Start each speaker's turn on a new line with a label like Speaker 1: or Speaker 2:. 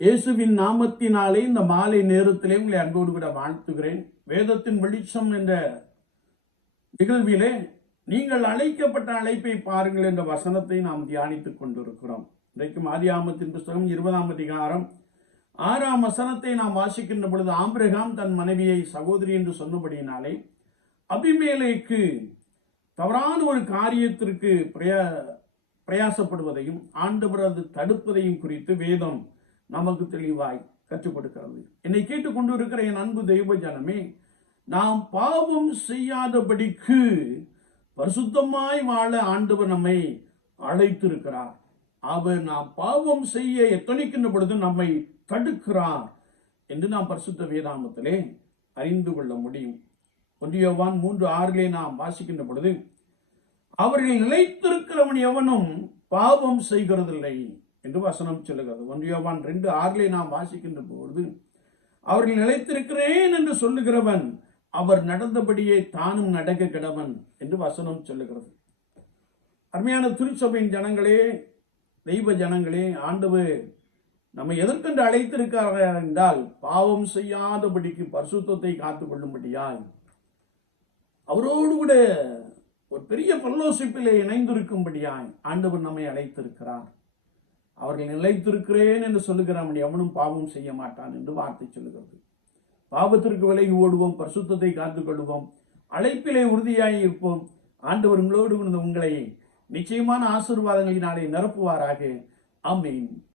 Speaker 1: இயேசுவின் நாமத்தினாலே இந்த மாலை நேரத்திலே உங்களை அன்போடு கூட வாழ்த்துகிறேன். வேதத்தின் வெளிச்சம் என்ற நிகழ்விலே நீங்கள் அழைக்கப்பட்ட அழைப்பை பாருங்கள் என்ற வசனத்தை நாம் தியானித்துக் கொண்டிருக்கிறோம். இன்றைக்கும் ஆதியாமத்தின் புஸ்தகம் இருபதாம் அதிகாரம். ஆறாம் வசனத்தை நாம் வாசிக்கின்ற பொழுது ஆம்பிரகாம் தன் மனைவியை சகோதரி என்று சொன்னபடியினாலே அபிமேலைக்கு தவறான ஒரு காரியத்திற்கு பிரயா பிரயாசப்படுவதையும் ஆண்டவர் அது தடுப்பதையும் குறித்து வேதம் நமக்கு தெளிவாய் கற்றுக் கொடுக்கிறது என்னை கேட்டுக்கொண்டு இருக்கிற என் அன்பு தெய்வ ஜனமே நாம் பாவம் செய்யாதபடிக்கு பரிசுத்தமாய் வாழ ஆண்டவர் நம்மை அழைத்திருக்கிறார். அவர் நாம் பாவம் செய்ய எத்தனைக்கின்ற பொழுது நம்மை தடுக்கிறார் என்று நாம் பரிசுத்த வேதாமத்திலே அறிந்து கொள்ள முடியும். ஒன்றியவான் மூன்று ஆறிலே நாம் வாசிக்கின்ற பொழுது அவர்கள் நிலைத்திருக்கிறவன் எவனும் பாவம் செய்கிறதில்லை. என்று வசனம் சொல்லுகிறது. ஒன்றியவான் ரெண்டு ஆறிலே நாம் வாசிக்கின்ற பொழுது அவர்கள் நிலைத்திருக்கிறேன் என்று சொல்லுகிறவன் அவர் நடந்தபடியே தானும் நடக்க கிடவன் என்று வசனம் சொல்லுகிறது. அருமையான திருச்சபையின் ஜனங்களே தெய்வ ஜனங்களே ஆண்டவர் நம்மை எதற்கென்று அழைத்திருக்கிறார் என்றால் பாவம் செய்யாதபடிக்கு பரிசுத்தத்தை காத்துக் கொள்ளும்படியால் அவரோடு கூட ஒரு பெரிய பல்லோசிப்பிலே இணைந்திருக்கும்படியாய் ஆண்டவர் நம்மை அழைத்திருக்கிறார். அவர்கள் நிலைத்திருக்கிறேன் என்று சொல்லுகிறவன் எவனும் பாவம் செய்ய மாட்டான் என்று வார்த்தை சொல்லுகிறது. பாவத்திற்கு விலகி ஓடுவோம் பரிசுத்தத்தை காத்துக் கொள்வோம் அழைப்பிலே உறுதியாய் இருப்போம். ஆண்டவர் உங்களோடு உங்களை நிச்சயமான ஆசீர்வாதங்களினாலே நிரப்புவாராக. அமீன்